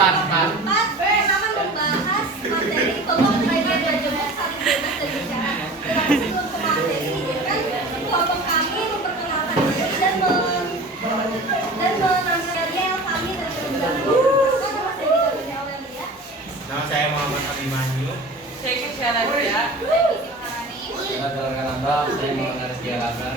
Empat, pertama membahas materi peluang pelajaran majemuk saling bebas dan bicara. Tetapi sebelum ke materi, kan kelompok kami memperkenalkan diri dan menampilkan yang kami dan nama saya Dita Aurelia. Nama saya Muhammad Abimanyu. Saya Kisyara Dia. Saya adalah Kananda. Saya Muhammad Rizky Alabra.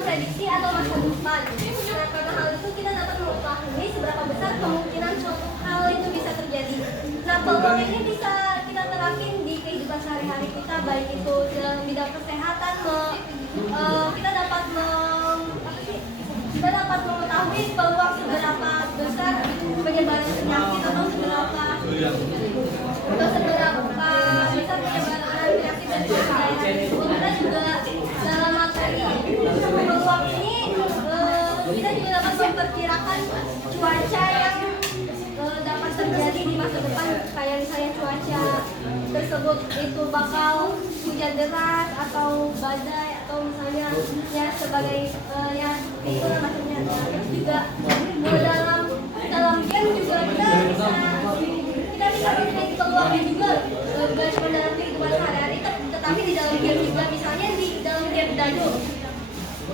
Prediksi atau masa depan. Nah, karena hal itu kita dapat mengetahui seberapa besar kemungkinan suatu hal itu bisa terjadi. Nah, peluang ini bisa kita terapin di kehidupan sehari-hari kita, baik itu dalam bidang kesehatan, kita dapat mengetahui peluang seberapa besar penyebaran penyakit atau seberapa besar penyebaran penyakit dan kebudayaan. Kita juga dalam materi peluang ini kita juga dapat memperkirakan cuaca yang dapat terjadi di masa depan, kayak misalnya cuaca tersebut itu bakal hujan deras atau badai atau misalnya ya sebagai ya itu macamnya. Terus juga dalam game juga kita bisa memiliki peluangnya juga bukan cuma dalam kehidupan sehari-hari, tetapi di dalam game juga, misalnya di dalam game Dadu.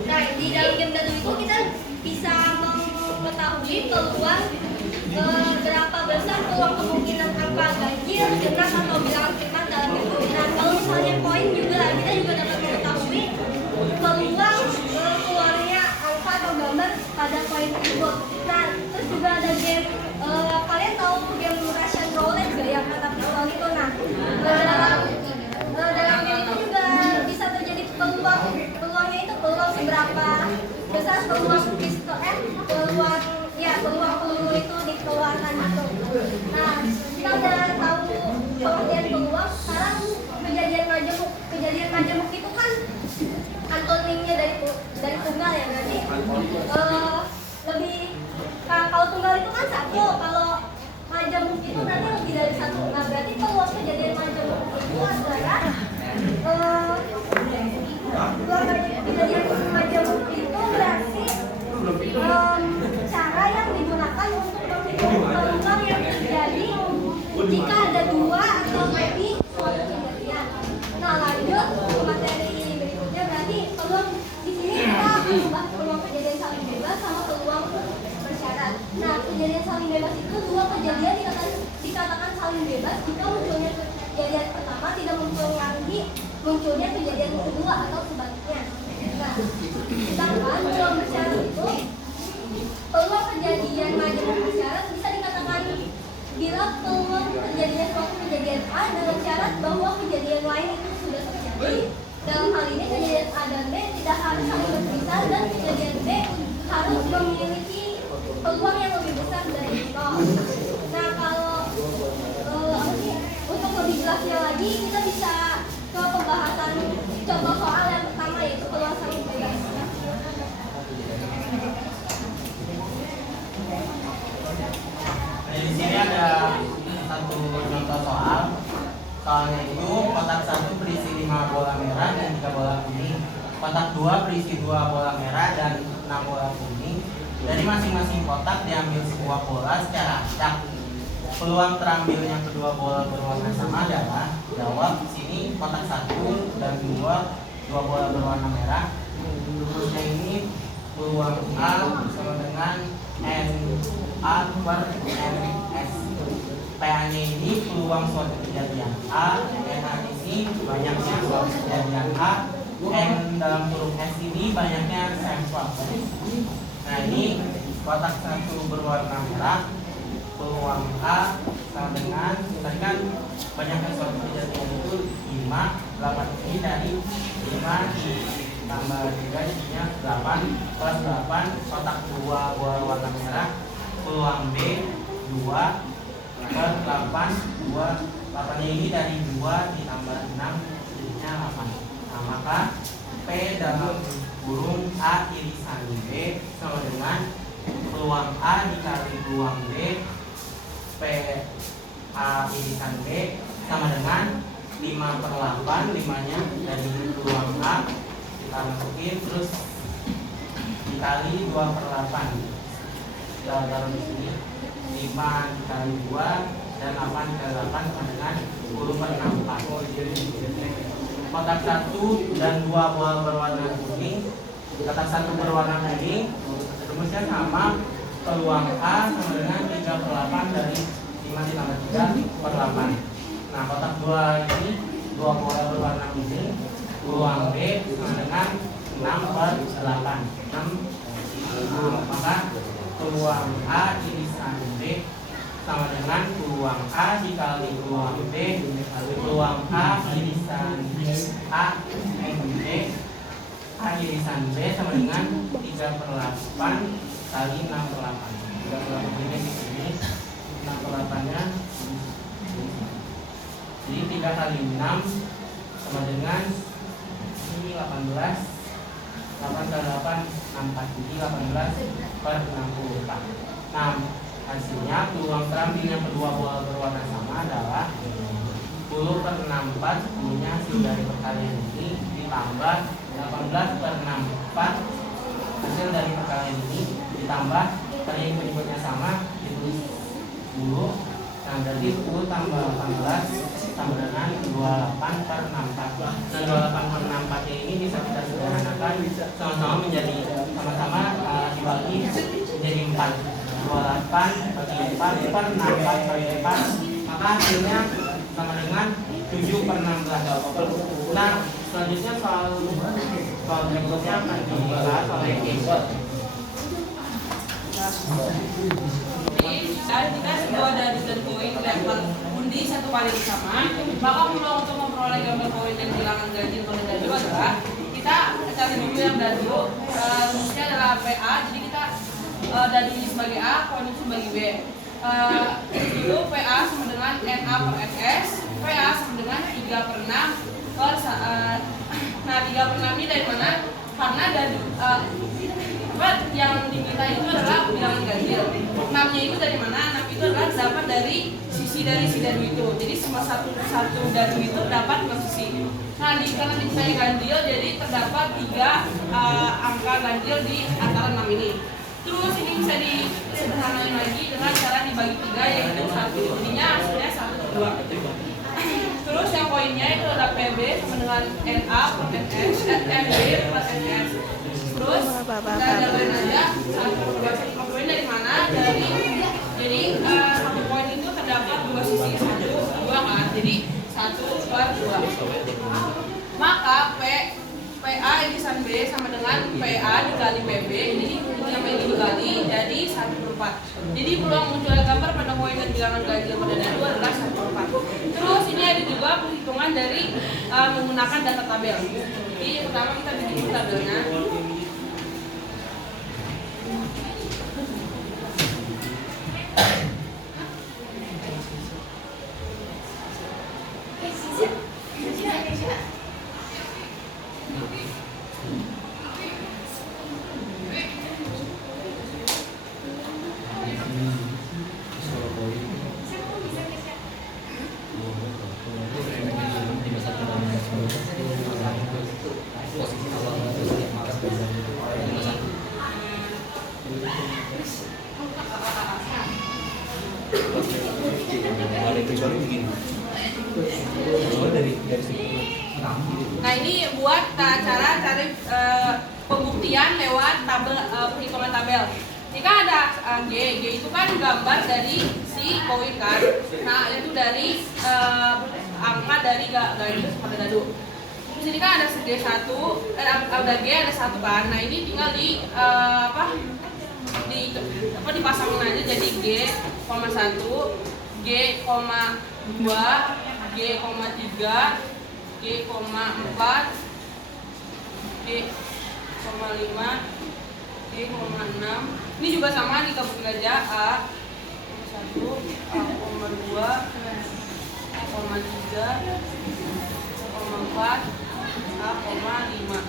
Nah, di dalam game Dadu itu kita bisa mengetahui peluang berapa besar peluang kemungkinan angka ganjil, genap atau bilangan cepat dalam game itu. Nah, kalau misalnya poin juga, kita juga dapat mengetahui peluang keluarnya angka atau gambar pada poin tersebut. Nah, terus juga ada game, kalian tahu game Russian Roulette gak yang kata pistol itu? Nah, dalam game itu juga bisa terjadi peluangnya itu peluang seberapa besar peluang peluang peluru itu dikeluarkan itu. Nah, kita udah tahu pengertian peluang. Sekarang kejadian majemuk itu kan antonimnya dari tunggal ya, berarti lebih kalau tunggal itu kan satu, kalau majemuk itu nanti lebih dari satu. Nah, berarti peluang kejadian majemuk itu adalah kejadian majemuk itu berarti cara yang digunakan untuk menghitung peluang yang terjadi jika ada dua atau lebih suatu kejadian. Nah, lanjut ke materi berikutnya, berarti peluang di sini kita akan membahas peluang kejadian saling bebas sama peluang bersyarat. Nah, kejadian saling bebas itu dua kejadian dikatakan saling bebas jika munculnya kejadian pertama tidak mempengaruhi munculnya kejadian kedua atau sebaliknya. Nah, sedangkan peluang bersyarat itu peluang kejadian majemuk bersyarat bisa dikatakan bila peluang terjadinya suatu kejadian A dengan syarat bahwa kejadian lain itu sudah terjadi. Dalam hal ini kejadian A dan B tidak harus saling berpisah dan kejadian B harus memiliki peluang yang lebih besar dari nol. Nah, kalau untuk lebih jelasnya lagi kita bisa ke pembahasan contoh soal yang pertama, yaitu peluang saling bebas. Di sini ada satu contoh soal. Soalnya itu kotak satu berisi 5 bola merah dan 3 bola kuning. Kotak 2 berisi 2 bola merah dan 6 bola kuning. Dari masing-masing kotak diambil sebuah bola secara acak. Peluang terambilnya kedua bola berwarna sama adalah jawab di sini kotak 1 dan 2 bola berwarna merah. Rumusnya ini peluang A sama dengan NA per NS. PA-nya ini peluang suatu kejadian A, NA ini banyaknya suatu kejadian A, N dalam huruf S ini banyaknya sampel. Nah ini kotak 1 berwarna merah, peluang A sama dengan tadi kan banyaknya suatu kejadian itu 5, 8 ini dari 5 tambah 3 jadinya 8 plus 8, kotak 2 bola warna merah, peluang B 2 per 8, 8-nya ini dari 2 ditambah 6 jadinya 8. Nah maka P dalam kurung A irisan B sama dengan peluang A dikali peluang B, P A irisan B sama dengan 5 per 8, 5-nya dari peluang A kita masukin terus dikali 2 per 8 kita taruh di sini 5 dikali 2 dan 8 dikali 8 sama dengan 10 per 64. Kotak 1 dan 2 bola berwarna kuning. Kotak 1 berwarna kuning rumusnya sama, peluang A sama dengan 3 per 8 dari 5 ditambah 3 per 8. Nah kotak 2 ini 2 bola berwarna kuning, peluang B sama dengan 6 per 8 maka peluang A irisan B sama dengan peluang A dikali peluang B, peluang A irisan A B, A irisan B sama dengan 3 per 8 kali 6 per 8. 3 per 8 ini di sini, 6 per 8-nya jadi 3 kali 6 sama dengan ini 18, 8 kali 8 64, jadi 18 per 64. Nah hasilnya peluang terambilnya kedua bola berwarna sama adalah 10 per 64, 10-nya hasil dari perkalian ini ditambah 18 per 64 hasil dari perkalian ini ditambah kali yang berikutnya sama ditulis 10. Nah berarti 10 tambah 18 sama dengan 28 per 64. Dan 28 per 64 ini bisa kita sederhanakan sama-sama menjadi sama-sama dibagi menjadi 4. 28 bagi 4 per 64 bagi 4, maka hasilnya sama dengan 7 per 16. Nah selanjutnya soal berikutnya akan dibahas oleh Keisha. Jika sebuah dadu dan koin dilempar undi satu kali bersama, maka peluang untuk memperoleh gambar koin dan bilangan ganjil pada dadu adalah kita cari dulu yang dadu. Rumusnya adalah PA, jadi kita dadu ini sebagai A, koin itu sebagai B. Itu PA sama dengan NA per NS, PA sama dengan 3 per 6 per nah 3 per 6 ini dari mana? Karena dadu yang diminta itu adalah bilangan ganjil. 6-nya itu dari mana? 6 itu adalah dapat dari sisi si dadu itu. Jadi semua satu dadu itu dapat 6 sisi. Nah, karena diminta ganjil, jadi terdapat 3 angka ganjil di antara 6 ini. Terus ini bisa disederhanakan lagi dengan cara dibagi 3 yaitu 1. Jadinya hasilnya 1 per 2. Terus yang poinnya itu adalah PB sama dengan NA per NS, NB per NS. Terus kita jalanin aja satu poin dari mana? Jadi satu poin itu terdapat 2 sisi, 1, 2 kan? Jadi 1 per 2. Maka PA irisan B sama dengan PA dikali PB, ini yang B dikali jadi 1 per 4. Jadi peluang munculnya gambar pada poin dan bilangan ganjil pada dadu adalah 1 per 4. Terus ini ada juga perhitungan dari menggunakan data tabel. Jadi pertama kita bikin tabelnya. Nah ini buat cara cari pembuktian lewat tabel perhitungan tabel. Jika ada G itu kan gambar dari si koin kan. Nah itu dari angka dari garis pada dadu. Terus ini kan ada G1, ada G ada 1 kan. Nah ini tinggal dipasangin aja jadi G, 1, G, 2, G, 3, G, 4, G, 5, G, 6. Ini juga sama digabungin aja A, 1, A, 2, A, 3, A, 4, A, 5.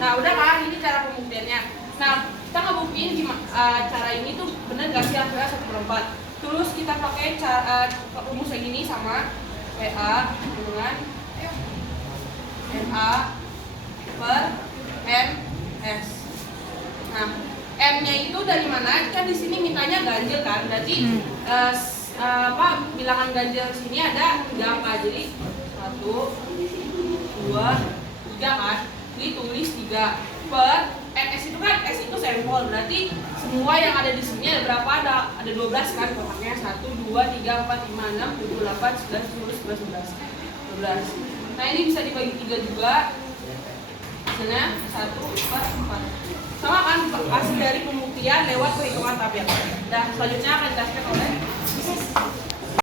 Nah udah kan, ini cara pembuktiannya. Nah kita ngebuktiin cara ini tuh bener gak sih hasilnya 1/4. Terus kita pakai rumus yang ini sama PA dengan MA per MS. Nah M-nya itu dari mana? Kan di sini mintanya ganjil kan, berarti bilangan ganjil sini ada 3 angka, jadi 1, 2, 3 kan, ditulis 3 per NS itu kan, S itu sampel, berarti semua yang ada di sini ada berapa? Ada 12 kan, kotaknya 1, 2, 3, 4, 5, 6, 7, 8, 9, 10, 11, 12. Nah ini bisa dibagi 3 juga, hasilnya 1, 4, 4. Sama kan hasil dari pembuktian lewat perhitungan tabel. Dan selanjutnya akan dijelaskan oleh